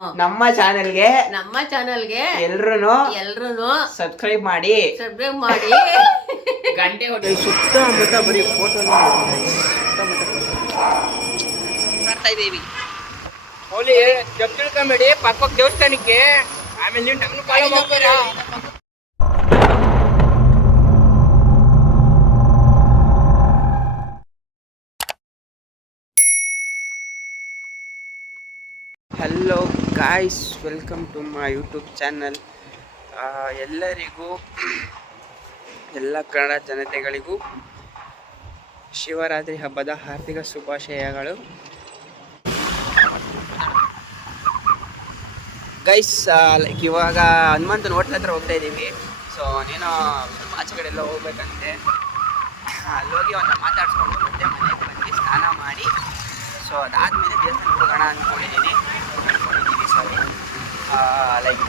ನಮ್ಮ ಚಾನೆಲ್ಗೆ ಎಲ್ರು ಸಬ್ಸ್ಕ್ರೈಬ್ ಮಾಡಿ ಗಂಟೆ ಹೊಡೆ ಸುತ್ತಮುತ್ತ ಬರೀ ಫೋಟೋ ಮಾಡ್ತಾ ಇದೀವಿ. ಓಲಿ ಜಪ್ ತಿಳ್ಕೊಂಬೇಡಿ, ಪಕ್ಕ ದೇವಸ್ಥಾನಕ್ಕೆ ಆಮೇಲೆ ನೀವು ನಮ್ಮನ್ನು ಫಾಲೋ ಮಾಡ್ತೀರಾ. Hello guys, welcome to my YouTube channel. ಎಲ್ಲರಿಗೂ, ಎಲ್ಲ ಕನ್ನಡ ಜನತೆಗಳಿಗೂ ಶಿವರಾತ್ರಿ ಹಬ್ಬದ ಹಾರ್ದಿಕ ಶುಭಾಶಯಗಳು. ಗೈಸ್, ಲೈಕ್ ಇವಾಗ ಹನುಮಂತನ ಹೋಟ್ಲ್ ಹತ್ರ ಹೋಗ್ತಾ ಇದ್ದೀವಿ. ಸೊ ನೀನು ಆಚೆ ಕಡೆ ಎಲ್ಲ ಹೋಗ್ಬೇಕಂತೆ. ಅಲ್ಲೋಗಿ ಒಂದು ಮಾತಾಡ್ಸ್ಕೊಂಡು ಮತ್ತೆ ಮನೆಗೆ ಬಂದು ಸ್ನಾನ ಮಾಡಿ, ಸೊ ಅದಾದಮೇಲೆ ದೇವಸ್ಥಾನಕ್ಕೆ ಹೋಗೋಣ ಅಂದ್ಕೊಂಡಿದ್ದೀನಿ. ಸಾರಿ, ಲೈಕ್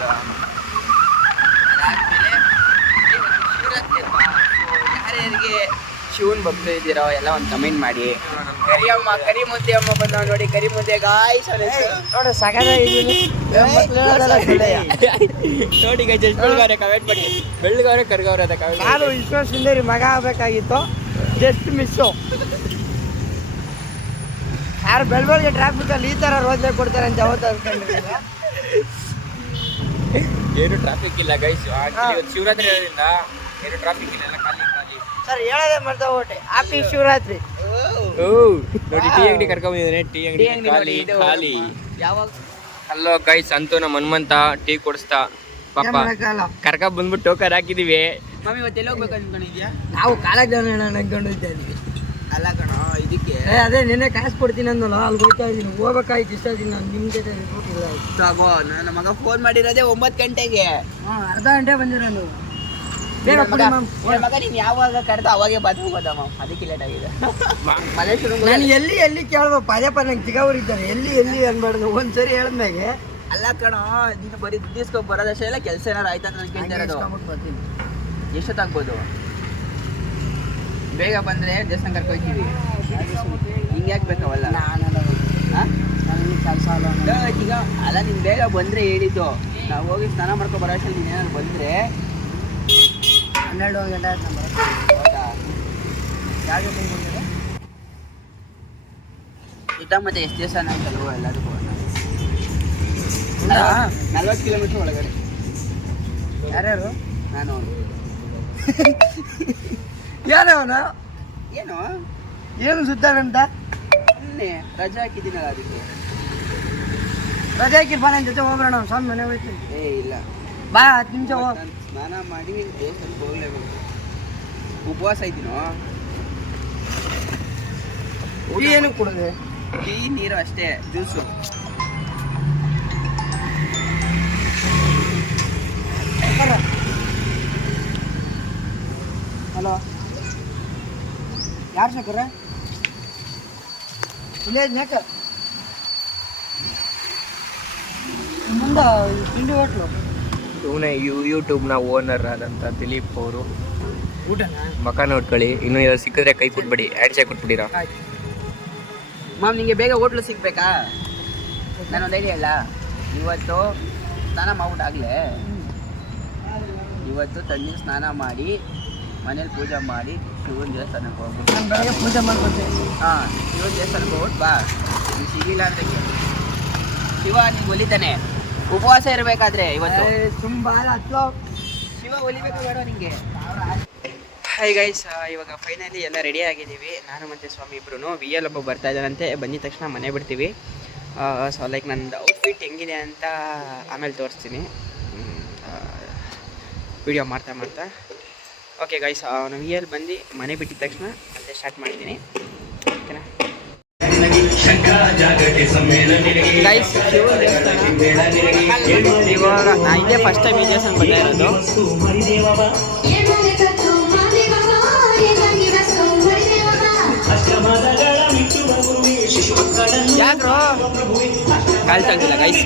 ಅದಾದಮೇಲೆ ಶಿವರಾತ್ರಿ ಹಬ್ಬ. ಯಾರ್ಯಾರಿಗೆ ಶಿವನ್ ಭಕ್ತ ಇದ್ದೀರೋ ಎಲ್ಲ ಒಂದು ಕಮೆಂಟ್ ಮಾಡಿ. ಕರಿ ಮುದ್ದೆ ಅಮ್ಮ ಬಂದ ನೋಡಿ, ಕರಿ ಮುದ್ದೆ ಗಾಯ್ಸ್ ನೋಡಿ ಸಗದಾಗಿದ್ದೀನಿ ನೋಡಿ ಗೈ. ಜಸ್ಟ್ ಬೆಳ್ಗವ್ರೆ ಕಮೆಂಟ್ ಮಾಡಿ, ಬೆಳ್ಗವ್ರೆ ಕರ್ಗವ್ರೆ ಅದ ಕಮೆಂಟ್. ನಾನು ವಿಶ್ವ ಸುಂದರಿ ಮಗ ಆಗಬೇಕಾಗಿತ್ತು, ಜಸ್ಟ್ ಮಿಸ್ಸು. ಯಾರು ಬೆಳಗ್ಗೆ ಟ್ರಾಫಿಕಲ್ಲಿ ಈ ಥರ ರೋಜೆ ಕೊಡ್ತಾರೆ ಅಂತ ಯಾವತ್ತು ಅನ್ಕೊಂಡಿದ್ದೀರ? ಏನು ಟ್ರಾಫಿಕ್ ಇಲ್ಲ ಗೈಸ್, ಶಿವರಾತ್ರಿ ಇರೋದ್ರಿಂದ ಏನು ಟ್ರಾಫಿಕ್ ಇಲ್ಲ, ಎಲ್ಲ ಖಾಲಿ ಖಾಲಿ. ಸರ್ ಹೇಳೋದೇ ಮರ್ತಾ ಹೋಗ್ಬಿಟ್ಟೆ, ಹ್ಯಾಪಿ ಶಿವರಾತ್ರಿ. ನೋಡಿ ಟೀ ಅಂಗಡಿ ಕರ್ಕೊಂಡ್ಬಂದಿದ್ದಾನೆ, ಟೀ ಅಂಗಡಿ ಖಾಲಿ ಖಾಲಿ. ಯಾವಾಗ ಹಲೋ ಗೈಸ್, ಅಂತೂ ನಮ್ಮ ಹನುಮಂತ ಟೀ ಕೊಡಿಸ್ತಾ ಪಾಪ ಕರ್ಕ ಬಂದ್ಬಿಟ್ಟು ಟೋಕರ್ ಹಾಕಿದೀವಿ. ಮಮ್ಮಿ ಇವತ್ತು ಎಲ್ಲಿ ಹೋಗ್ಬೇಕು ಅನ್ಕೊಂಡಿದ್ಯಾ? ನಾವು ಕಾಲೇಜ್ ಅನ್ಕೊಂಡಿದ್ದೆ. ಅಲ್ಲ ಕಣ, ಇದಕ್ಕೆ ಅದೇ ನಿನ್ನೆ ಕಾಸು ಕೊಡ್ತೀನಿ ಅಂದಲ್ಲ, ಅಲ್ಲಿ ಹೋಗ್ತಾ ಇದ್ದೀನಿ. ಹೋಗ್ಬೇಕಾಯ್ತು ಇಷ್ಟ ದಿನ ನಿಮ್ಮ ಜೊತೆ ಇಲ್ಲ. ತಗೋ, ನನ್ನ ಮಗ ಫೋನ್ ಮಾಡಿರೋದೇ 9 ಗಂಟೆಗೆ. ಅರ್ಧ ಗಂಟೆ ಬಂದಿರೋದು. ಬೇಗ ಮಗ, ನೀನು ಯಾವಾಗ ಕರೆದ ಅವಾಗೆ ಬಾತ್ ಹೋಗೋದಮ್ಮ, ಅದಕ್ಕೆ ಲೇಟ್ ಆಗಿದೆ. ಮಲೇಶ್ವರ ನಾನು ಎಲ್ಲಿ ಕೇಳ್ಬೇಕು, ಪದೇ ಪದೇ ನಂಗೆ ಸಿಗೋರಿದ್ದಾರೆ. ಎಲ್ಲಿ ಅನ್ಬಾರ್ದು, ಒಂದ್ಸರಿ ಹೇಳಿದ್ಮೇಲೆ. ಅಲ್ಲ ಕಣ, ನೀನು ಬರೀ ದುಡ್ಡಿಸ್ಕೊಂಡು ಬರೋದಷ್ಟೇ ಇಲ್ಲ, ಕೆಲಸ ಏನಾರು ಆಯ್ತಾ ಅಂತ ಕೇಳ್ತಾ ಇರೋದು. ಎಷ್ಟೊತ್ತಾಗ್ಬೋದು? ಬೇಗ ಬಂದರೆ ದೇವಸ್ಥಾನ ಕರ್ಕೊಯ್ತೀವಿ. ಹಿಂಗೆ ಯಾಕೆ ಬೇಕಾವಲ್ಲ? ಕೆಲಸ ಈಗ ಅಲ್ಲ, ನೀನು ಬೇಗ ಬಂದರೆ ಹೇಳಿದ್ದು, ನಾವು ಹೋಗಿ ಸ್ನಾನ ಮಾಡ್ಕೊ ಬರೋ ಅಷ್ಟಲ್ಲಿ ನೀನು ಏನಾದ್ರು ಬಂದರೆ 12 ಗಂಟೆ ಆಯ್ತು. ಹೌದಾ? ಯಾವ ಜೊತೆ ಬಂದಿದೆ? ಸುತ್ತಮುತ್ತ ಎಷ್ಟು ದೇವಸ್ಥಾನ ಆಯ್ತಲ್ವ ಎಲ್ಲದಕ್ಕೂ? 40 ಕಿಲೋಮೀಟ್ರ್ ಒಳಗಡೆ. ಯಾರ್ಯಾರು? ನಾನು. ಯಾರವನ? ಏನು ಸುತ್ತಾಡಂತ? ಮೊನ್ನೆ ರಜೆ ಹಾಕಿದ್ದೀನಲ್ಲ, ಅದಕ್ಕೆ ರಜೆ ಹಾಕಿ ಬಾ, ನನ್ನ ಜೊತೆ ಹೋಗ್ಬೇಡ. ನಾವು ಸ್ವಾಮಿ ಮನೆ ಹೋಗ್ತೀನಿ. ಏ ಇಲ್ಲ ಬಾ, 10 ನಿಮಿಷ ಹೋಗಿ ಸ್ನಾನ ಮಾಡಿ ದೇವಸ್ಥಾನಕ್ಕೆ ಹೋಗ್ಲೇಬೇಕು. ಉಪವಾಸ ಇದ್ದೀನೋ. ಟೀ ಏನು ಕುಡಿದೆ? ಟೀ ನೀರು ಅಷ್ಟೇ, ಜ್ಯೂಸು. ಹಲೋ, ಯಾರು ಸಾಕ್ರೆ? ವಿಲೇಜ್ ನೇಕ ಮುಂದೆ ತಿಂಡಿ ಹೋಟ್ಲು. ಇವನೇ ಯೂಟ್ಯೂಬ್ನ ಓನರ್ ಆದಂಥ ದಿಲೀಪ್ ಅವರು. ಊಟನಾ? ಮಕ ನೋಡ್ಕೊಳ್ಳಿ. ಇನ್ನೂ ಯಾರು ಸಿಕ್ಕಿದ್ರೆ ಕೈ ಕೊಟ್ಬಿಡಿ, ಆ್ಯಡ್ಸೇ ಕೊಟ್ಬಿಟ್ಟಿರ. ಮ್ಯಾಮ್, ನಿಮಗೆ ಬೇಗ ಹೋಟ್ಲು ಸಿಗ್ಬೇಕಾ? ನಾನೊಂದು ಐಡಿಯಾ ಇಲ್ಲ. ಇವತ್ತು ಸ್ನಾನ ಮಾಡ್ಬಿಟ್ಟಾಗಲೇ, ಇವತ್ತು ತಣ್ಣೀರು ಸ್ನಾನ ಮಾಡಿ ಮನೇಲಿ ಪೂಜೆ ಮಾಡಿ ಶಿವನ ದೇವಸ್ಥಾನಕ್ಕೆ ಹೋಗ್ಬಿಟ್ಟು ನಾನು ಬೆಳಗ್ಗೆ ಪೂಜೆ ಮಾಡ್ಕೊತೀನಿ. ಹಾಂ, ಶಿವನ ದೇವಸ್ಥಾನಕ್ಕೆ ಹೋಗ್ಬಿಟ್ಟು ಬಾ. ನೀವು ಸಿಗಿಲ್ಲ ಅಂದರೆ ಶಿವ ನಿಮ್ಗೆ ಒಲಿತಾನೆ. ಉಪವಾಸ ಇರಬೇಕಾದ್ರೆ ಇವತ್ತು ತುಂಬ ಶಿವ ಒಲಿಬೇಕು ಬೇಡ ನಿಮಗೆ. ಹಾಯ್ ಗೈಸ್, ಇವಾಗ ಫೈನಲಿ ಎಲ್ಲ ರೆಡಿ ಆಗಿದ್ದೀವಿ. ನಾನು ಮತ್ತು ಸ್ವಾಮಿ ಇಬ್ಬರು. VL ಒಬ್ಬ ಬರ್ತಾ ಇದ್ದಾರಂತೆ. ಬಂದಿದ ತಕ್ಷಣ ಮನೆ ಬಿಡ್ತೀವಿ. ಸೊ ಲೈಕ್ ನಂದು ಔಟ್ಫಿಟ್ ಹೆಂಗಿದೆ ಅಂತ ಆಮೇಲೆ ತೋರಿಸ್ತೀನಿ, ವಿಡಿಯೋ ಮಾಡ್ತಾ. ಓಕೆ ಗೈಸ್, ನಾವು VL ಬಂದು ಮನೆ ಬಿಟ್ಟಿದ ತಕ್ಷಣ ಮತ್ತೆ ಸ್ಟಾರ್ಟ್ ಮಾಡಿದ್ದೀನಿ. ಓಕೆನಾ ಗೈಸ್? ಇವಾಗ ಇದೇ ಫಸ್ಟ್ ಟೈಮ್ ಈ ದೇವಸ್ಥಾನ ಬರ್ತಾ ಇರೋದು. ಯಾಕ್ರೋ ಕಾಲ್ ತಗ್ದಿಲ್ಲ ಗೈಸ್?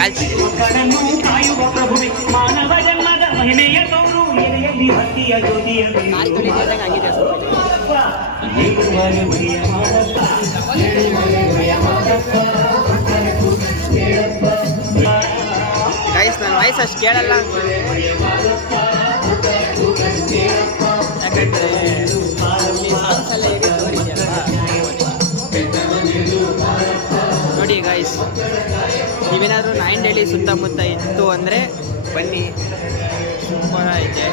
ಕಾಲ್ ತೊಳಿದಾಗ ಹಂಗಿದೆ. ವಾಯ್ಸ್ ಅಷ್ಟು ಕೇಳಲ್ಲ ಅನ್ಸುತ್ತೆ ಯಾಕಂದರೆ ಈ ಸಾಂಗ್ಸ್ ಎಲ್ಲ ಹೇಗೆ ತೋರಿದೆಯಲ್ವಾ ನೋಡಿ ಗೈಸ್. ನೀವೇನಾದರೂ ನಾಯಿನ್ ಡೈಲಿ ಸುತ್ತಮುತ್ತ ಇತ್ತು ಅಂದರೆ ಬನ್ನಿ, ಸೂಪರ್ ಐತೆ.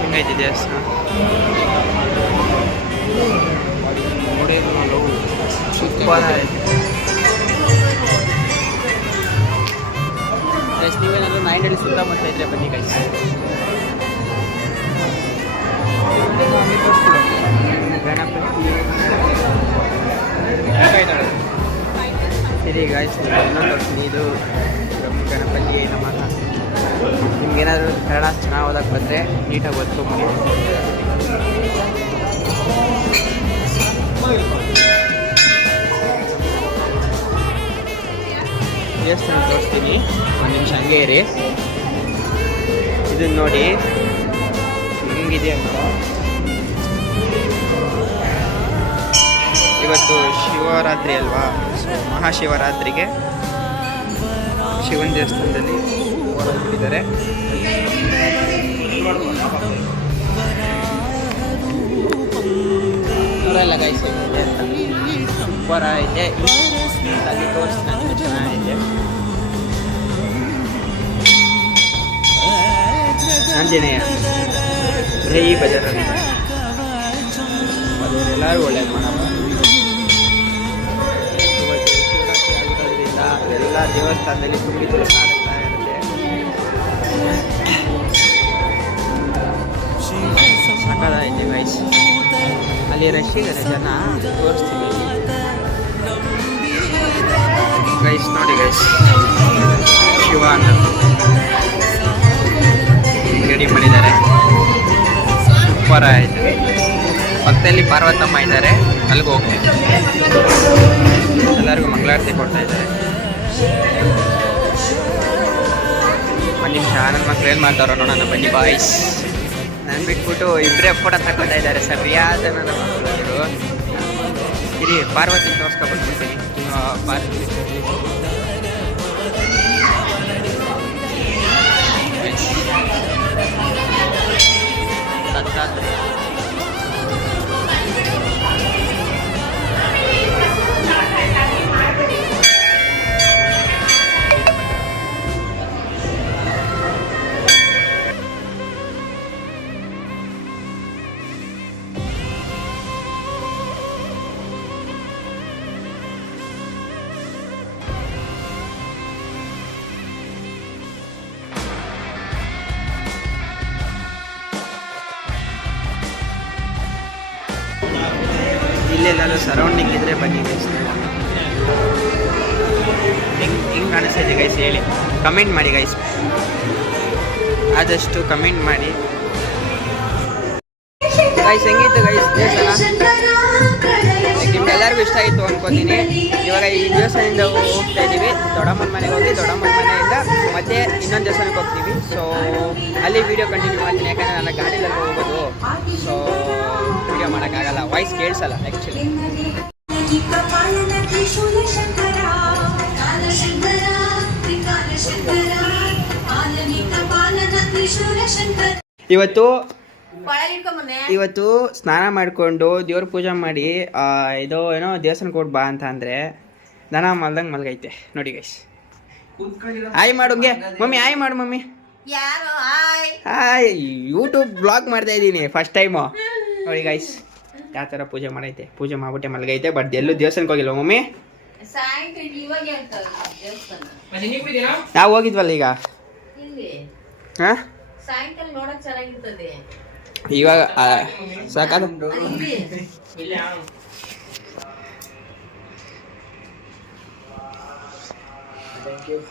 ಹೆಂಗೈತೆ ದೇವಸ್ಥಾನ ಸೂಪರ್ ಐತೆ. ನೀವೇನಾದರೂ ನಾಯಿನ್ ಡೈಲಿ ಸುತ್ತಮುತ್ತ ಇದ್ರೆ ಬನ್ನಿ ಗೈಸ್. ಸರಿ ಗಾಯ್ಸ್, ಇನ್ನೊಂದು ತೋರಿಸ್ತೀನಿ. ಇದು ಗಣಪತಿಗೆ ನಮಃ. ನಿಮ್ಗೇನಾದರೂ ಕನ್ನಡ ಚೆನ್ನಾಗಿ ಓದಕ್ಕೆ ಬಂದರೆ ನೀಟಾಗಿ ಓದ್ಕೊಂಬಿಡಿ. ದೇವಸ್ಥಾನ ತೋರಿಸ್ತೀನಿ, ಒಂದು ನಿಮಿಷ ಹಂಗೆ ಇರಿ. ಇದನ್ನು ನೋಡಿ ಹೆಂಗಿದೆ ಅಂತ. ಇವತ್ತು ಶಿವರಾತ್ರಿ ಅಲ್ವಾ, ಸೊ ಮಹಾಶಿವರಾತ್ರಿಗೆ ಶಿವನ ದೇವಸ್ಥಾನದಲ್ಲಿ ಹೊರಬಿಟ್ಟಿದ್ದಾರೆ. ನೋಡಲ್ಲ ಗೈಸ್ ಇದೆ ಅಂತ, ಸೂಪರ್ ಐತೆ. ಅಲ್ಲಿ ತೋರಿಸ್ತಾನೆ ಚೆನ್ನಾಗಿದೆ. ಆಂಜನೇಯ ಈ ಬಜಾರಲ್ಲಿ ಎಲ್ಲರೂ ಒಳ್ಳೇದು ಮಾಡಪ್ಪ. ಎಲ್ಲ ದೇವಸ್ಥಾನದಲ್ಲಿ ತುಂಬಿ ತುಳುಕಾಡುತ್ತಾ ಇರುತ್ತೆ. ಸಕ್ಕತ್ತಾಗಿದೆ ಗೈಸ್. ಅಲ್ಲಿ ರಶ್ ಇದ್ದಾರೆ ಜನ, ತೋರಿಸ್ತೀವಿ ಗೈಸ್. ನೋಡಿ ಗೈಸ್, ಶಿವ ಅಂತ ರೆಡಿ ಮಾಡಿದ್ದಾರೆ, ಸೂಪರ್ ಆಯಿತು. ಪಕ್ಕದಲ್ಲಿ ಪಾರ್ವತಮ್ಮ ಇದ್ದಾರೆ, ಅಲ್ಲಿಗೆ ಹೋಗ್ತೀವಿ. ಎಲ್ಲರಿಗೂ ಮಂಗಳಾರತಿ ಕೊಡ್ತಾ ಇದ್ದಾರೆ. ಒಂದು ನಿಮಿಷ, ನನ್ನ ಮಕ್ಳು ಏನು ಮಾಡ್ತಾರೋ ನೋಡೋಣ ಬನ್ನಿ ಬಾಯ್ಸ್. ನಾನು ಬಿಟ್ಬಿಟ್ಟು ಇಬ್ಬರೇ ಫೋಟೋ ತಗೊಳ್ತಾ ಇದ್ದಾರೆ. ಸರಿಯಾದ ನನ್ನ ಮಕ್ಕಳು ಇವರು. ಇರಿ, ಪಾರ್ವತಿ ತೋರಿಸ್ಕೊಬಿಟ್ಬಿಡ್ತೀನಿ. ಪಾರ್ವತಿ ದತ್ತಾತ್ರೇಯ. ಇಲ್ಲೆಲ್ಲಾದ್ರೂ ಸರೌಂಡಿಂಗ್ ಇದ್ದರೆ ಬನ್ನಿ ಗೈಸ್. ಹೆಂಗೆ ಕಾಣಿಸ್ತಾ ಗೈಸ್ ಹೇಳಿ, ಕಮೆಂಟ್ ಮಾಡಿ ಗೈಸ್, ಆದಷ್ಟು ಕಮೆಂಟ್ ಮಾಡಿ ಗೈಸ್. ಹೆಂಗಿತ್ತು ಗೈಸ್ ದೇವಸ್ಥಾನ? ನಿಮ್ಗೆಲ್ಲರಿಗೂ ಇಷ್ಟ ಆಯಿತು ಅಂದ್ಕೊತೀನಿ. ಇವಾಗ ಈ ದೇವಸ್ಥಾನದಿಂದ ಹೋಗ್ತಾ ಇದ್ದೀವಿ, ದೊಡ್ಡಮ್ಮನ ಮನೆಗೆ ಹೋಗಿ ದೊಡ್ಡಮ್ಮನ ಮನೆಯಿಂದ ಮತ್ತೆ ಇನ್ನೊಂದು ದೇವಸ್ಥಾನಕ್ಕೆ ಹೋಗ್ತೀವಿ. ಸೊ ಅಲ್ಲಿ ವೀಡಿಯೋ ಕಂಟಿನ್ಯೂ ಮಾಡ್ತೀನಿ, ಯಾಕಂದರೆ ನನ್ನ ಗಾಡಿಯಲ್ಲಿ ಹೋಗೋದು. ಸೊ ವೀಡಿಯೋ ಮಾಡೋಕ್ಕಾಗಲ್ಲ, ವಾಯ್ಸ್ ಕೇಳಿಸಲ್ಲ ಆ್ಯಕ್ಚುಲಿ. ಇವತ್ತು ಸ್ನಾನ ಮಾಡಿಕೊಂಡು ದೇವ್ರ ಪೂಜೆ ಮಾಡಿ ಇದು ಏನೋ ದೇವಸ್ಥಾನಕ್ಕೆ ಕೊಟ್ಟು ಬಾ ಅಂತ ಅಂದರೆ ದನ ಮಲ್ದಂಗೆ ಮಲ್ಗೈತೆ ನೋಡಿ ಗೈಸ್. ಹಾಯ್ ಮಾಡೋಂಗೆ ಮಮ್ಮಿ, ಹಾಯ್ ಮಾಡು ಮಮ್ಮಿ. ಹಾಯ್, ಯೂಟ್ಯೂಬ್ ಬ್ಲಾಗ್ ಮಾಡ್ತಾ ಇದ್ದೀನಿ ಫಸ್ಟ್ ಟೈಮು. ನೋಡಿ ಗೈಸ್ ಯಾವ ಥರ ಪೂಜೆ ಮಾಡೈತೆ. ಪೂಜೆ ಮಾಡ್ಬಿಟ್ಟೆ ಮಲ್ಗೈತೆ. ಬಟ್ ಎಲ್ಲೂ ದೇವಸ್ಥಾನಕ್ಕೆ ಹೋಗಿಲ್ವ ಮಮ್ಮಿ? ನಾವು ಹೋಗಿದ್ವಲ್ಲ ಈಗ. ಹಾಂ, ಇವಾಗ ಸಾಕಾದ.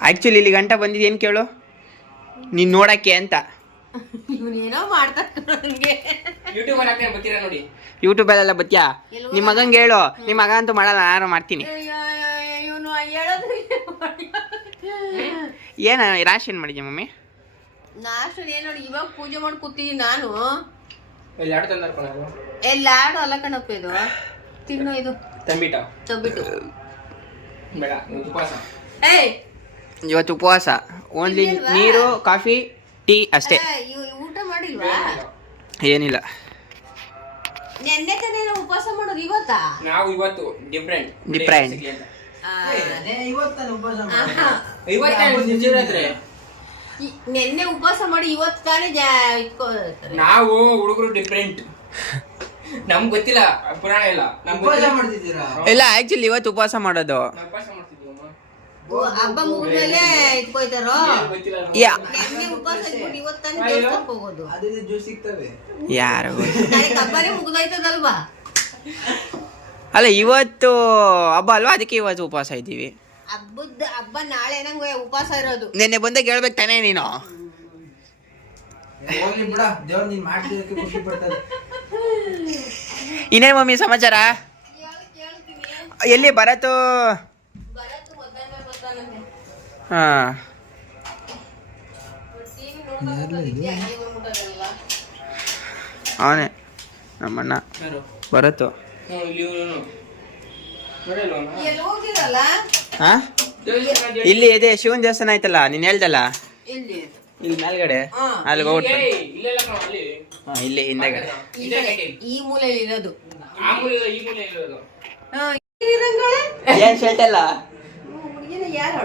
ಆ್ಯಕ್ಚುಲಿ ಇಲ್ಲಿ ಗಂಟ ಬಂದಿದ್ದೇನು ಕೇಳು, ನೀನು ನೋಡಕ್ಕೆ ಅಂತ. ಯೂಟ್ಯೂಬಲ್ಲೆಲ್ಲ ಬತ್ತೀಯಾ? ನಿಮ್ಮ ಮಗಂಗೆ ಹೇಳು. ನಿಮ್ಮ ಮಗ ಅಂತೂ ಮಾಡಲ್ಲ, ನಾನು ಮಾಡ್ತೀನಿ. ಏನ ರಾಶಿ ಏನು ಮಾಡಿದ್ಯಾ ಮಮ್ಮಿ? ನಾಷ್ಟ ಏನು ನೋಡಿ, ಇವಾಗ ಪೂಜೆ ಮಾಡಿ ಕೂತಿದ್ದೀನಿ ನಾನು. ಇಲ್ಲಿ ಎರಡು ತಂದು ಎಲ್ಲಾಡು ಅಲ್ಲ ಕಣಪ್ಪ ಇದು ತಿನ್ನು ಇದು ತಂಬಿಟ್ಟು ಬೇಡ ಇವತ್ತು ಉಪವಾಸ. ಏಯ್ ಇವತ್ತು ಉಪವಾಸ. ಓನ್ಲಿ ನೀರು ಕಾಫಿ ಟೀ ಅಷ್ಟೇ, ಊಟ ಮಾಡಿಲ್ವಾ? ಏನಿಲ್ಲ. ನೆನ್ನೆ ತಾನೇ ನಾವು ಉಪವಾಸ ಮಾಡೋದು, ಇವತ್ತಾ? ನಾವು ಇವತ್ತು ಡಿಫ್ರೆಂಟ್ ನೆನ್ನೆ ಉಪವಾಸ ಮಾಡಿ ಇವತ್ತು ತಾನೇ ನಾವು ಹುಡುಗರು ಡಿಫ್ರೆಂಟ್. ನಮ್ಗೆ ಗೊತ್ತಿಲ್ಲ ಪುರಾಣ ಇಲ್ಲ. ಇಲ್ಲ ಆಕ್ಚುಲಿ ಇವತ್ತು ಉಪವಾಸ ಮಾಡೋದು. ಹಬ್ಬ ಮುಗಿದ್ಮೇಲೆ ಇಟ್ಕೊಯ್ತಾರೋ. ನೆನ್ನೆ ಉಪವಾಸ ಇಟ್ಬಿಟ್ಟು ಇವತ್ತು ತಾನೇ ದೇವಸ್ಥಾನಕ್ಕೆ ಹೋಗೋದು. ಯಾರು ಹಬ್ಬನೇ ಮುಗಿದೋಯ್ತದಲ್ವಾ? ಅಲ್ಲ ಇವತ್ತು ಹಬ್ಬ ಅಲ್ವಾ, ಅದಕ್ಕೆ ಇವತ್ತು ಉಪವಾಸ ಇದ್ದೀವಿ. ಹಬ್ಬ ನಾಳೆ ನಂಗೆ ಉಪವಾಸ ಇರೋದು. ನೆನ್ನೆ ಬಂದಾಗ ಹೇಳ್ಬೇಕು ತಾನೇ ನೀನು. ಇನ್ನೇನು ಮಮ್ಮಿ ಸಮಾಚಾರ? ಎಲ್ಲಿ ಭರತ್? ಹಾ ಅವನೇ ನಮ್ಮಣ್ಣ ಭರತ್. ಹಾ ಇಲ್ಲಿ ಇದೆ ಶಿವನ್ ದೇವಸ್ಥಾನ ಆಯ್ತಲ್ಲ, ನೀನ್ ಹೇಳ್ದಲ್ಲ ಇಲ್ಲಿ ಮೇಲ್ಗಡೆ, ಅಲ್ಲಿಗೆ ಹೋಗ್ಬಿಟ್ಟು ಇಲ್ಲಿ ಹಿಂದೆಗಡೆ. ಈ ಮೂಲೆಯಲ್ಲಿ ಇರೋದು ಏನ್ ಶರ್ಟ್ ಅಲ್ಲ ಯಾರು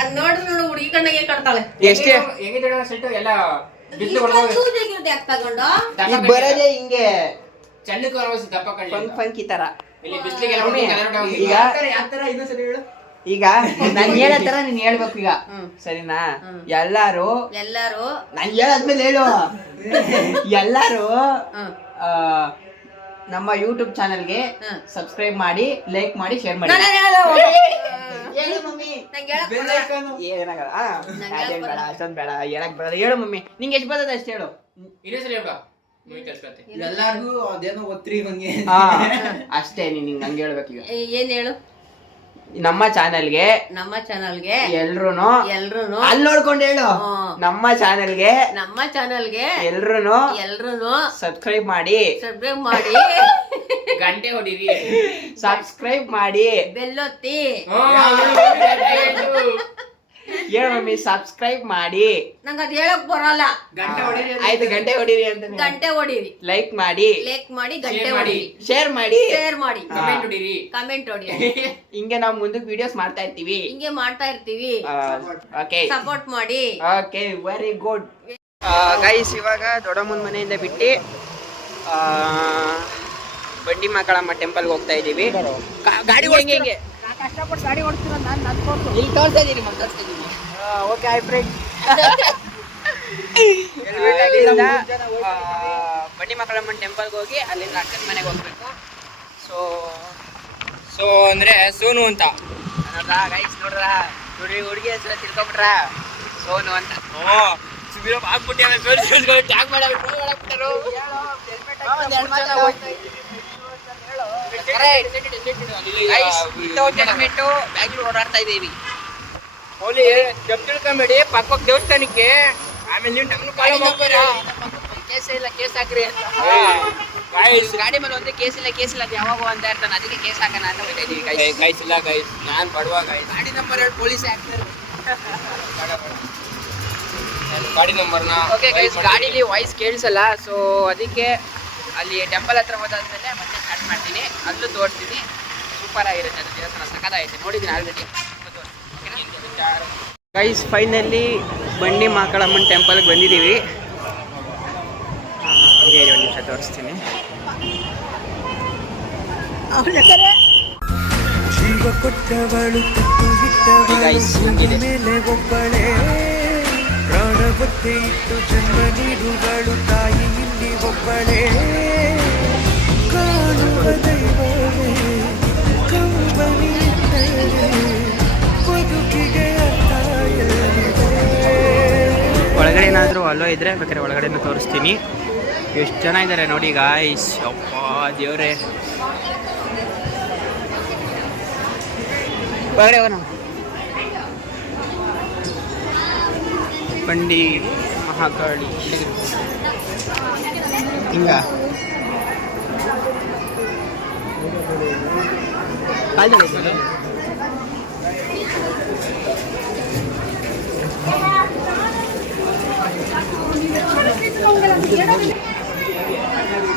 ಅದ್ ನೋಡಿದ್ರೆ ನೋಡು ಹುಡುಗಿ ಕಣ್ಣಿಗೆ ಕಟ್ತಾಳೆ. ಎಷ್ಟೇ ಎಲ್ಲ ತಗೊಂಡು ಈಗ ಬರೋದೇ ಹಿಂಗೆ ದಪ್ಪ ಈ ತರ. ಈಗ ನಾನು ಹೇಳೋ ತರ ನೀನ್ ಹೇಳ್ಬೇಕು ಈಗ, ಸರಿನಾ? ಎಲ್ಲಾರು ನಾನು ಹೇಳಾದ್ಮೇಲೆ ಹೇಳು. ಎಲ್ಲಾರು ನಮ್ಮ ಯೂಟ್ಯೂಬ್ ಚಾನೆಲ್ಗೆ ಸಬ್ಸ್ಕ್ರೈಬ್ ಮಾಡಿ, ಲೈಕ್ ಮಾಡಿ, ಶೇರ್ ಮಾಡಿ. ಏನಾಗಲ್ಲ, ಅಷ್ಟೊಂದು ಬೇಡ, ಹೇಳಕ್ ಬೇಡ. ಹೇಳು ಮಮ್ಮಿ, ನಿಂಗೆ ಎಷ್ಟು ಬರ್ತದೆ ಅಷ್ಟು ಹೇಳು. ಎಲ್ಲಾರ್ಗು ಅದೇನೋ ಒತ್ರಿ ಹಂಗೆ ಅಷ್ಟೇ, ನೀನ್ ಹಿಂಗ್ ಹಂಗೆ ಹೇಳ್ಬೇಕು ಈಗ. ಏನ್ ಹೇಳು? ನಮ್ಮ ಚಾನೆಲ್ಗೆ ಎಲ್ರುನು ಅಲ್ಲಿ ನೋಡ್ಕೊಂಡು ಹೇಳು. ನಮ್ಮ ಚಾನೆಲ್ಗೆ ಎಲ್ರುನು ಸಬ್ಸ್ಕ್ರೈಬ್ ಮಾಡಿ ಗಂಟೆ ಹೊಡಿರಿ, ಸಬ್ಸ್ಕ್ರೈಬ್ ಮಾಡಿ, ಬೆಲ್ಲೊತ್ತಿ. ಹೇಳು ಮಮ್ಮಿ, ಸಬ್ಸ್ಕ್ರೈಬ್ ಮಾಡಿ. ನಂಗೆ ಅದ್ ಹೇಳಕ್ ಬರಲ್ಲ. ಆಯ್ತು, ಗಂಟೆ ಹೊಡಿರಿ ಅಂತ. ಗಂಟೆ ಹೊಡಿರಿ, ಲೈಕ್ ಮಾಡಿ, ಗಂಟೆ ಹೊಡಿರಿ, ಶೇರ್ ಮಾಡಿ, ಕಮೆಂಟ್ ಹೊಡಿರಿ. ಹಿಂಗೆ ನಾವು ಮುಂದಕ್ಕೆ ವಿಡಿಯೋಸ್ ಮಾಡ್ತಾ ಇರ್ತೀವಿ. ಓಕೆ, ಸಪೋರ್ಟ್ ಮಾಡಿ. Okay, very good guys. ಇವಾಗ ದೊಡ್ಡಮ್ಮನ ಮನೆಯಿಂದ ಬಿಟ್ಟು ಬಂಡಿ ಮಕ್ಕಳಮ್ಮ ಟೆಂಪಲ್ಗೆ ಹೋಗ್ತಾ ಇದೀವಿ. ಗಾಡಿ ಹೆಂಗೆ ಕಷ್ಟಪಟ್ಟು ಗಾಡಿ ಓಡಿಸ್ತಿರೋ ನಾನು ಇಲ್ಲಿ ತೋರಿಸ್ತಾ ಇದೀನಿ. ಓಕೆ, ಐ ಫ್ರೆಂಡ್ ಬಂಡಿ ಮಕ್ಕಳಮ್ಮನ ಟೆಂಪಲ್ಗೆ ಹೋಗಿ ಅಲ್ಲಿಂದ ಅಕ್ಕನ ಮನೆಗೆ ಹೋಗ್ಬೇಕು. ಸೊ ಅಂದ್ರೆ ಸೋನು ಅಂತ ಗೈಸ್ ನೋಡ್ರ, ಹುಡುಗಿ ಹೆಸರು ತಿಳ್ಕೊಬಿಟ್ರ, ಸೋನು ಅಂತ. ಬ್ಯಾಂಗ್ಳೂರ್ ಓಡಾಡ್ತಾ ಇದೀವಿ. ಹೋಲಿ ತಿಳ್ಕೊಂಬೇಡಿ, ಪಕ್ಕ ದೇವಸ್ಥಾನಕ್ಕೆ. ಆಮೇಲೆ ನೀವು ನಮ್ನು ಫಾಲೋ ಮಾಡ್ತೀರಾ? ಕೇಸ್ ಇಲ್ಲ, ಕೇಸ್ ಹಾಕ್ರಿ ಅಂತ. ಗಾಡಿ ಮೇಲೆ ಒಂದೇ ಕೇಸ್ ಇಲ್ಲ ಅಂತ ಯಾವಾಗ ಅಂತ ಇರ್ತಾನೆ, ಅದಕ್ಕೆ ಕೇಸ್ ಹಾಕೋಣ ಅಂತ ಹೋಗ್ತಾ ಇದೀವಿ. ಗೈಸ್ ಇಲ್ಲ ಗೈಸ್, ನಾನ್ ಬಡವ ಗೈಸ್. ಗಾಡಿ ನಂಬರ್ 2 ಪೊಲೀಸ್ ಹಾಕ್ತಾರೆ. ಗಾಡಿ ನಂಬರ್ನ ಓಕೆ ಗೈಸ್, ಗಾಡಿಲಿ ವಾಯ್ಸ್ ಕೇಳಿಸಲ್ಲ, ಸೊ ಅದಕ್ಕೆ ಅಲ್ಲಿ ಟೆಂಪಲ್ ಹತ್ರ ಹೋದಾದ್ಮೇಲೆ ಮತ್ತೆ ಸ್ಟಾರ್ಟ್ ಮಾಡ್ತೀನಿ. ಅಲ್ಲೂ ತೋರಿಸ್ತೀನಿ. ಸೂಪರ್ ಆಗಿರುತ್ತೆ ಅದು ದೇವಸ್ಥಾನ, ಸಖತ್ತಾಗೈತೆ. ನೋಡಿದ್ದೀನಿ ಆಲ್ರೆಡಿ. ಗೈಸ್, ಫೈನಲಿ ಬಂಡಿ ಮಕ್ಕಳಮ್ಮನ ಟೆಂಪಲ್ಗೆ ಬಂದಿದ್ದೀವಿ. ಹಂಗೆ ಒಂದು ನಿಮಿಷ ತೋರಿಸ್ತೀನಿ. ಗೈಸ್, ಪ್ರಾಣವತ್ತೆ ಇಟ್ಟು ಜನ್ಮ ನೀಡುಗಳು ತಾಯಿ ಇಲ್ಲಿ ಒಬ್ಬಳೇ. ಕಾಣುವ ದೈವವೇ ಕಂಬನಿ ಬದುಕಿಗೆ ಅರ್ಥ ಎಲ್ಲಿದೆ. ಒಳಗಡೆ ಏನಾದರೂ ಅಲ್ಲೋ ಇದ್ರೆ ಬೇಕಾದ್ರೆ ಒಳಗಡೆನೂ ತೋರಿಸ್ತೀನಿ. ಎಷ್ಟು ಜನ ಇದ್ದಾರೆ ನೋಡಿ ಗಾಯ್ಸ್. ಅಪ್ಪ ದೇವ್ರೆ, ಒಳಗಡೆ ಹೋಗೋಣ. ಬಂಡಿ ಮಹಾಕಾಳಿ ಹಿಂಗ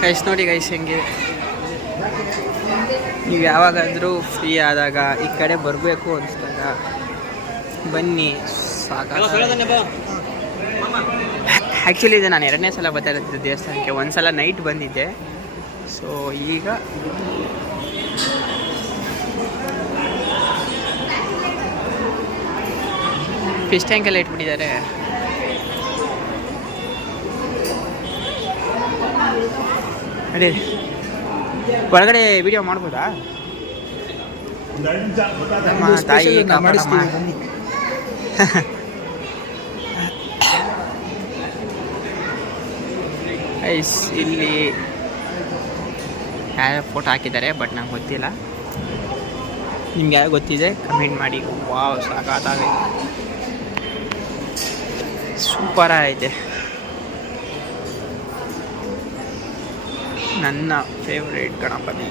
ಗೈಸ್ ನೋಡಿ ಗೈಸ್ ಹೆಂಗಿದೆ. ನೀವು ಯಾವಾಗಾದರೂ ಫ್ರೀ ಆದಾಗ ಈ ಕಡೆ ಬರಬೇಕು ಅನಿಸ್ದಾಗ ಬನ್ನಿ. ಸಾಕ ಆ್ಯಕ್ಚುಲಿ ಇದು ನಾನು 2ನೇ ಸಲ ಬರ್ತಾ ಇರೋದು ದೇವಸ್ಥಾನಕ್ಕೆ. ಒಂದು ಸಲ ನೈಟ್ ಬಂದಿದ್ದೆ. ಸೊ ಈಗ ಫಿಶ್ ಟ್ಯಾಂಕ್ ಎಲ್ಲ ಇಟ್ಬಿಟ್ಟಿದ್ದಾರೆ. ಅದೇ ಒಳಗಡೆ ವಿಡಿಯೋ ಮಾಡ್ಬೋದಾ? ನಮ್ಮ ತಾಯಿ ಕಾಪಾಡಮ್ಮ. ಐಸ್ ಇಲ್ಲಿ ಯಾರ್ಯಾರು ಫೋಟೋ ಹಾಕಿದ್ದಾರೆ, ಬಟ್ ನಂಗೆ ಗೊತ್ತಿಲ್ಲ. ನಿಮ್ಗೆ ಯಾರು ಗೊತ್ತಿದೆ ಕಮೆಂಟ್ ಮಾಡಿ. ವಾವ್, ಸಾಕಾಗೈತೆ, ಸೂಪರ್ ಐತೆ. ನನ್ನ ಫೇವ್ರೇಟ್ ಗಣಪತಿ.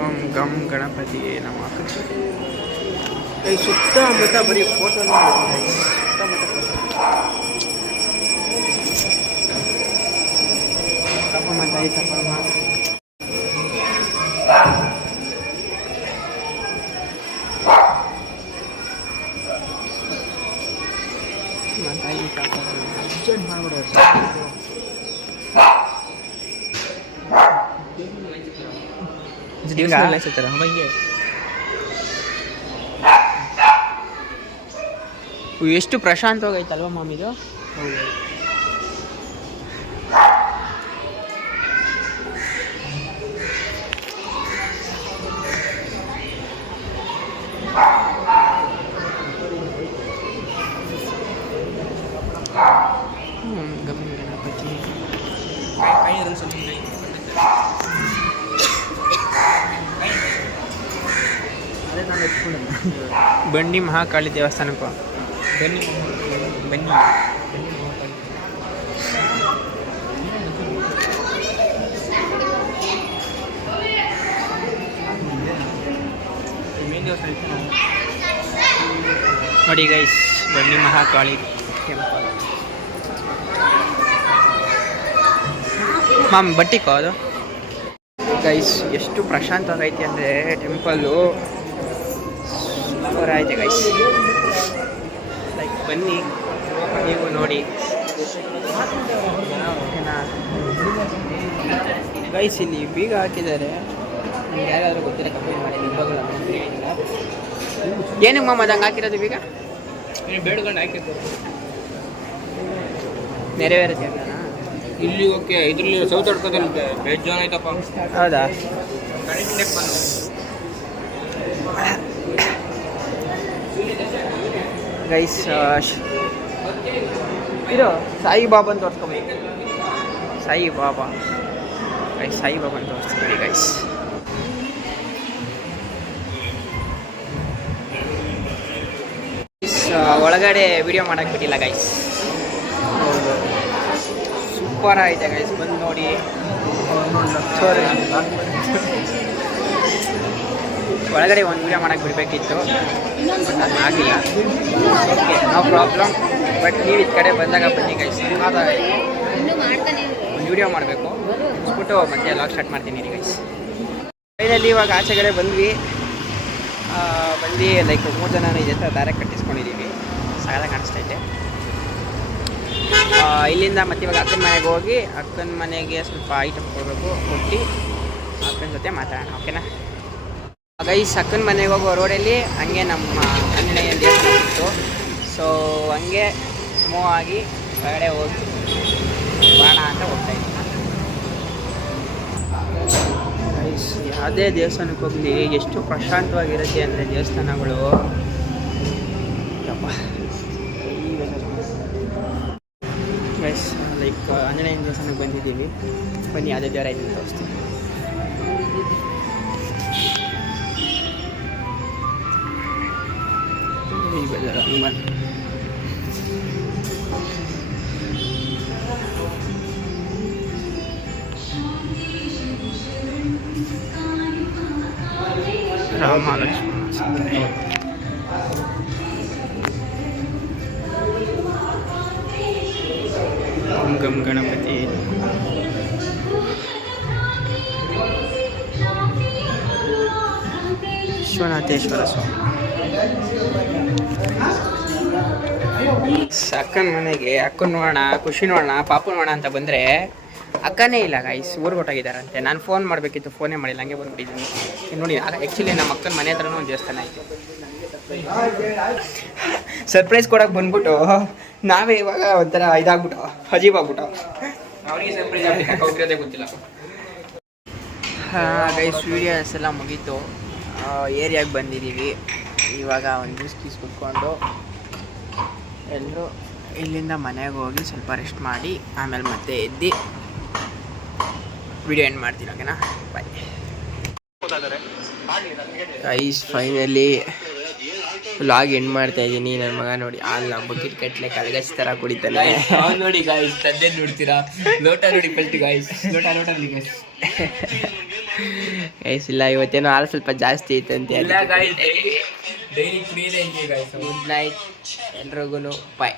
ಓಂ ಗಂ ಗಣಪತಿ ನಮಃ. ಈ ಸುತ್ತಮುತ್ತ ಬರೀ ಫೋಟೋ ಸುತ್ತಮುತ್ತ ತಪ್ಪಮ್ಮ ತಾಯಿ ತಪ್ಪಮ್ಮ. ತಾಯಿ ಅರ್ಜೆಂಟ್ ಮಾಡ್ಬಿಡೋದು. ಎಷ್ಟು ಪ್ರಶಾಂತವಾಗೈತಲ್ವ ಮಾಮಿದು. ಗಣಪತಿ ಬಂಡಿ ಮಹಾಕಾಳಿ ದೇವಸ್ಥಾನಕ್ಕೂ ಬನ್ನಿ. ನೋಡಿ ಗೈಸ್, ಬಂಡಿ ಮಹಾಕಾಳಿ ಟೆಂಪಲ್. ಮಾಮ್ ಬಟ್ಟಿಕೋ ಅದು. ಗೈಸ್ ಎಷ್ಟು ಪ್ರಶಾಂತವಾಗೈತಿ ಅಂದರೆ ಟೆಂಪಲ್ಲು. ಸೂಪರ್ ಐತೆ ಗೈಸ್. ಲೈಕ್ ಬನ್ನಿ ನೀವು ನೋಡಿ. ಗೈಸ್ ಇಲ್ಲಿ ಬೀಗ ಹಾಕಿದ್ದಾರೆ. ನಿಮ್ಗೆ ಯಾರಾದರೂ ಗೊತ್ತಿಲ್ಲ ಕಮೆಂಟ್ ಮಾಡಿ. ನಿಜವಾಗ್ಲೂ ಏನಕ್ಕೆ ಮಾಮ ಅದಂಗೆ ಹಾಕಿರೋದು ಬೀಗ? ಬೇಡ್ಕೊಂಡು ಹಾಕಿರ್ತಾರೆ, ನೆರವೇರುತ್ತೆ ಅಂತ. ಇಲ್ಲಿ ಓಕೆ, ಇದರಲ್ಲಿ ಸೌತ್ ಹೊಡ್ಕೋದಲ್ಲಿ ಬೇಜಾನ್ ಆಯ್ತಪ್ಪ. ಹೌದಾ? ಗೈಸ್ ಇದು ಸಾಯಿಬಾಬಾ ಅಂತ ತೋರಿಸ್ಕೊಬೇಕು. ಸಾಯಿಬಾಬಾ ಗೈಸ್, ಸಾಯಿಬಾಬಾ ಅಂತ ತೋರಿಸ್ತೀವಿ ಗೈಸ್. ಒಳಗಡೆ ವಿಡಿಯೋ ಮಾಡಕ್ಕೆ ಬಿಟ್ಟಿಲ್ಲ ಗೈಸ್. ಸೂಪರ್ ಆಗಿದೆ ಗೈಸ್, ಬಂದು ನೋಡಿ. ಒಳಗಡೆ ಒಂದು ವಿಡಿಯೋ ಮಾಡಕ್ಕೆ ಬಿಡಬೇಕಿತ್ತು, ಬಟ್ ಅದು ಆಗಿಲ್ಲ. Okay, no problem. ಬಟ್ ನೀವು ಈ ಕಡೆ ಬಂದಾಗ ಬನ್ನಿ ಗೈಸ್. ಒಂದು ವಿಡಿಯೋ ಮಾಡಬೇಕು ಅನ್ಸ್ಬಿಟ್ಟು ಮತ್ತೆ ಲಾಗ್ ಸ್ಟಾರ್ಟ್ ಮಾಡ್ತೀನಿ ಗೈಸ್. ಫೈನಲಿ ಇವಾಗ ಆಚೆಗಡೆ ಬಂದು ಲೈಕ್ 3 ಜನ ಇದೆ ಥರ ದಾರೆ ಕಟ್ಟಿಸ್ಕೊಂಡಿದ್ದೀವಿ. ಸಾಲ ಕಾಣಿಸ್ತೈತೆ. ಇಲ್ಲಿಂದ ಮತ್ತೆ ಇವಾಗ ಅಕ್ಕನ ಮನೆಗೆ ಹೋಗಿ ಅಕ್ಕನ ಮನೆಗೆ ಸ್ವಲ್ಪ ಐಟಮ್ ಕೊಡಬೇಕು, ಕೊಟ್ಟು ಅಕ್ಕನ ಜೊತೆ ಮಾತಾಡೋಣ. ಓಕೆನಾ ಗೈಸ್? ಅಕ್ಕನ ಮನೆಗೆ ಹೋಗೋ ರೋಡಲ್ಲಿ ಹಂಗೆ ನಮ್ಮ ಆಂಜನೇಯ ದೇವಸ್ಥಾನ ಇತ್ತು. ಸೊ ಹಂಗೆ ಮೂವ್ ಆಗಿ ಹೊರಗಡೆ ಹೋಗಿ ಬಾಣ ಅಂತ ಹೋಗ್ತಾ ಇದ್ದೀನಿ ಗೈಸ್. ಯಾವುದೇ ದೇವಸ್ಥಾನಕ್ಕೆ ಹೋಗಲಿ ಎಷ್ಟು ಪ್ರಶಾಂತವಾಗಿರುತ್ತೆ ಅಂದರೆ ದೇವಸ್ಥಾನಗಳು. ಗೈಸ್ ಲೈಕ್ ಆಂಜನೇಯ ದೇವಸ್ಥಾನಕ್ಕೆ ಬಂದಿದ್ದೀವಿ. ಬನ್ನಿ ಅದೇ ದೇವರ ಐತೆ ತೋರಿಸ್ತೀನಿ. ರಾಮಲಕ್ಷ್ಮಣ ಓಂ ಗಂ ಗಣಪತಿ ವಿಶ್ವನಾಥೇಶ್ವರ ಸ್ವಾಮಿ. ಅಕ್ಕನ ಮನೆಗೆ ಅಕ್ಕನ ನೋಡೋಣ, ಖುಷಿ ನೋಡೋಣ, ಪಾಪು ನೋಡೋಣ ಅಂತ ಬಂದರೆ ಅಕ್ಕನೇ ಇಲ್ಲ ಗೈಸ್, ಊರಿಗೆ ಹೊರಟೋಗಿದ್ದಾರಂತೆ. ನಾನು ಫೋನ್ ಮಾಡಬೇಕಿತ್ತು, ಫೋನೇ ಮಾಡಿಲ್ಲ, ಹಂಗೆ ಬಂದುಬಿಟ್ಟಿದ್ದೀನಿ. ನೋಡಿ ಆ್ಯಕ್ಚುಲಿ ನಮ್ಮ ಅಕ್ಕನ ಮನೆ ಹತ್ರನೂ ಒಂದು ದೇವಸ್ಥಾನ ಆಯಿತು. ಸರ್ಪ್ರೈಸ್ ಕೊಡೋಕೆ ಬಂದ್ಬಿಟ್ಟು ನಾವೇ ಇವಾಗ ಒಂಥರ ಇದಾಗ್ಬಿಟ್ಟು ಅಜೀಬ್ ಆಗ್ಬಿಟ್ಟು ಅವನಿಗೆ ಸರ್ಪ್ರೈಸ್ ಆಗ್ಬಿಟ್ಟು ಹೋಗಿರೋದೇ ಗೊತ್ತಿಲ್ಲ. ಗೈಸ್ ವೀಡಿಯೋಸ್ ಎಲ್ಲ ಮುಗೀತು, ಏರಿಯಾಗೆ ಬಂದಿದ್ದೀವಿ. ಇವಾಗ ಒಂದು ಜ್ಯೂಸ್ ಕೀಸ್ ಕುತ್ಕೊಂಡು ಎಲ್ಲರೂ ಇಲ್ಲಿಂದ ಮನೆಗೆ ಹೋಗಿ ಸ್ವಲ್ಪ ರೆಸ್ಟ್ ಮಾಡಿ ಆಮೇಲೆ ಮತ್ತೆ ಎದ್ದು ವಿಡಿಯೋ ಎಂಡ್ ಮಾಡ್ತೀನಿ. ಓಕೆನಾ, bye guys. Finally vlog end ಮಾಡ್ತಾ ಇದ್ದೀನಿ. ನನ್ನ ಮಗ ನೋಡಿ ಹಾಲು ಬಕೆಟ್ ಕಟ್ಲೆ ಕಳಗಚ್ಚ ಥರ ಕುಡಿತಾನೆ. ನೋಡಿ ಗಾಯ್ಸ್, ತಂದೆ ನೋಡ್ತೀರಾ, ಲೋಟ ನೋಡಿ ಕಲ್ಟಿ ಗಾಯ್ಸ್, ಲೋಟ ನೋಡಿ ಗಾಯ್ಸ್. ಗೈಸ್ ಇಲ್ಲ, ಇವತ್ತೇನೋ ಹಾಲು ಸ್ವಲ್ಪ ಜಾಸ್ತಿ ಐತಂತೆ. ಇಲ್ಲ ಗಾಯ್ಸ್, ಡೈಲಿ ಕುಡಿಯೋದೇ ಹಿಂಗೆ ಗಾಯ್ಸ್. ಗುಡ್ ನೈಟ್ ಎಲ್ರಿಗೂ, ಬಾಯ್.